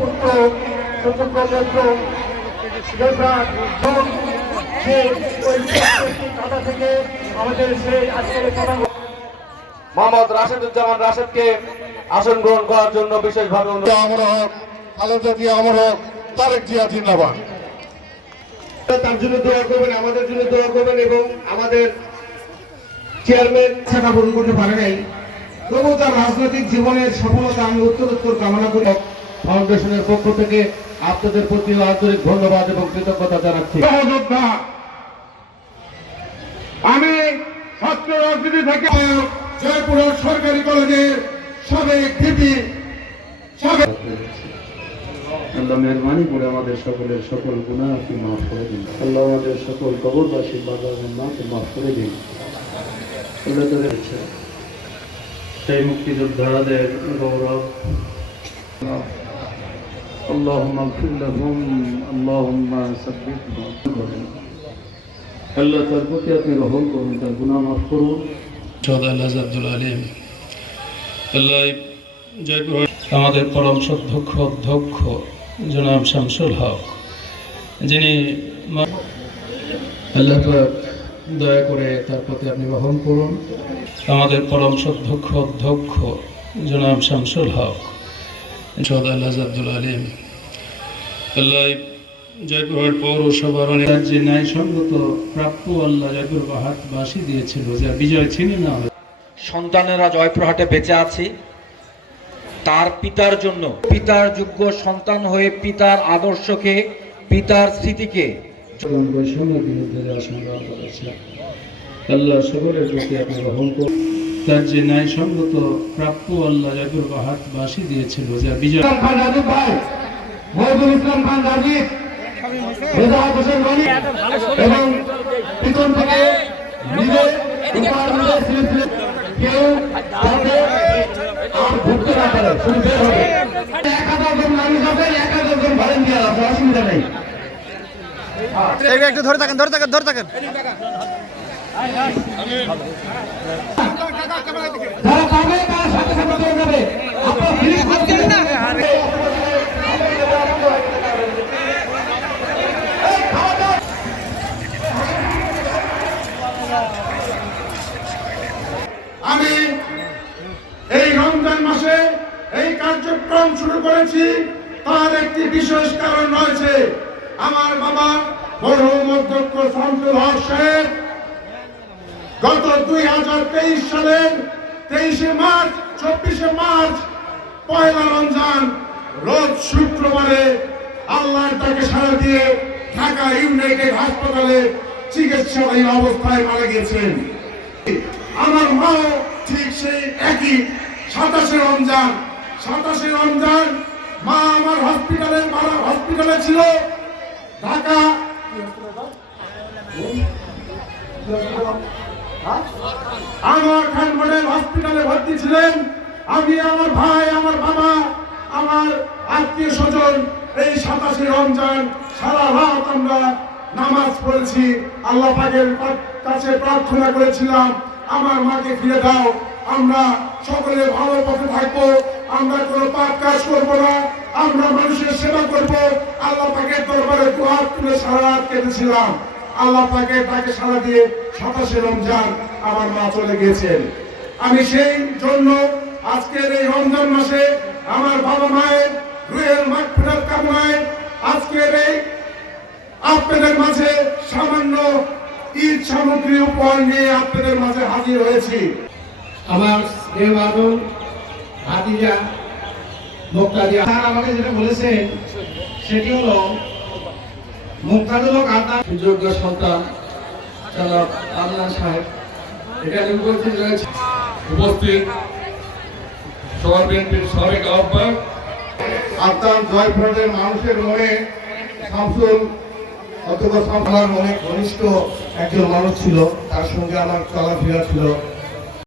পুত্র সুযোগ্য পুত্র দেবরাজ সে ওই কাটা থেকে আমাদের সেই আজকের কথা মোহাম্মদ রাশেদুজ্জামান রাশেদকে আসন গ্রহণ করার জন্য বিশেষভাবে আমরা খালেদা জিয়া আমার তারেক জিয়া জিন্দাবাদ। তার জন্য দোয়া করবেন, আমাদের জন্য দোয়া করবেন এবং আমাদের চেয়ারম্যান টাকা পূরণ করতে পারে নাই, তবু তার রাজনৈতিক জীবনের সফলতা আমি উত্তরোত্তর কামনা করি। ফাউন্ডেশনের পক্ষ থেকে আপনাদের প্রতি আন্তরিক ধন্যবাদ এবং কৃতজ্ঞতা জানাচ্ছি। আমি ছাত্র রাজনীতি থেকে জয়পুর সরকারি কলেজের সাবেক ভিপি আল্লাহ মেহরবানি করে আমাদের সকলের সকল গুনাহকে মাফ করে দিন। আল্লাহ আমাদের সকল কবরবাসী বাজারের মাকে মাফ করে দিন। আল্লাহ তাদের সেই মুক্তিযোদ্ধাদের গৌরব আল্লাহুম্মা ইগফির লাহুম আল্লাহুম্মা সাব্বিতহুম। আল্লাহ তার প্রতি আপনি রহম করুন, তার গুনাহ মাফ করুন। আল্লাহ আব্দুল আলিম আল্লাহ জয়পুর আমাদের পরম সদক্ষ অধ্যক্ষ জনাব শামসুল হক, যিনি আল্লাহ দয়া করে তার প্রতি আপনি রহম করুন। আমাদের পরম সদক্ষ অধ্যক্ষ জনাব শামসুল হক, আল্লাহ আব্দুল আলিম আল্লাহ জয়পুরহাট পৌরসভার অনেক রাজ্যে ন্যায়সঙ্গত প্রাপ্য আল্লাহ জয়পুর হাটবাসী দিয়েছিল, যা বিজয় ছিনি না হয়। সন্তানেরা জয়পুরহাটে বেঁচে আছি তার পিতার জন্য, পিতার যোগ্য সন্তান হয়ে পিতার আদর্শকে, পিতার স্মৃতিকে বৈষম্যের বিরুদ্ধে যারা সংগ্রাম করেছে আল্লাহ সকলের প্রতি আপনি রহম করুন। তার যে ন্যায়সঙ্গত প্রাপ্য আল্লাহ জয়পুর হাটবাসী দিয়েছিল, যা বিজয় মহিদুল ইসলাম খান রাজীব, রেজাউল হোসেন রনি এবং পিছন থেকে কেউ যাতে আর ঘুরতে না পারে, শুধু বের হবে। 1000 জন মানুষ আছে, 1000 জন ভলেন্টিয়ার আছে, অসুবিধা নেই। একটু ধরে থাকেন, ধরে থাকেন, ধরে থাকেন। যারা পাবে তারা সাথে সাথে চলে যাবে। আপনার ফিলিপ করছেন না। আমি এই রমজান মাসে এই কার্যক্রম শুরু করেছি, তার একটি বিশেষ কারণ রয়েছে। আমার বাবা মরহুম অধ্যক্ষ শামসুল হক সাহেব গত 2023 সালের 23শে মার্চ 24শে মার্চ পয়লা রমজান রোজ শুক্রবারে আল্লাহর ডাকে সাড়া দিয়ে ঢাকা ইউনাইটেড হাসপাতালে চিকিৎসাধীন অবস্থায় মারা গিয়েছেন। আমার মাও ঠিক সেই একই 27শে রমজান মা আমার হসপিটালে ছিল, ঢাকা আমার খান মডেল হসপিটালে ভর্তি ছিলেন। আমি, আমার ভাই, আমার বাবা, আমার আত্মীয় স্বজন এই 27শে রমজান সারা রাত আমরা নামাজ পড়েছি, আল্লাহ পাকের কাছে প্রার্থনা করেছিলাম আমার মাকে ফিরে দাও, আমরা সকলে ভালো পথে থাকবো, আমরা কোনো পাপ কাজ করবো না, আমরা মানুষের সেবা করবো। আল্লাহ পাকের দরবারে দুহাত তুলে সারা রাত কেঁদেছিলাম। আল্লাহ পাকের ডাকে সাড়া দিয়ে 27শে রমজান আমার মা চলে গিয়েছেন। আমি সেই জন্য আজকের এই রমজান মাসে আমার বাবা মায়ের রুহের মাগফিরাত কামনায় আজকের এই আপনাদের মাঝে সামান্য ঈদ সামগ্রী উপহার নিয়ে আপনাদের মাঝে হাজির হয়েছি। আমার স্নেহবাদন ভাতিজা মুক্তাদিয়া আমাকে যেটা বলেছেন সেটি হলো মুক্তাদুল হক আদনান যোগ্য সন্তান জনাব আদনান সাহেব এখানে উপস্থিত রয়েছে। উপস্থিত সবার বিএনপির সাবেক আহ্বায়ক আদনান জয়পুরের মানুষের মনে শামসুল অথবা অনেক ঘনিষ্ঠ একজন মানুষ ছিল, তার সঙ্গে আমার চলাফেরা ছিল।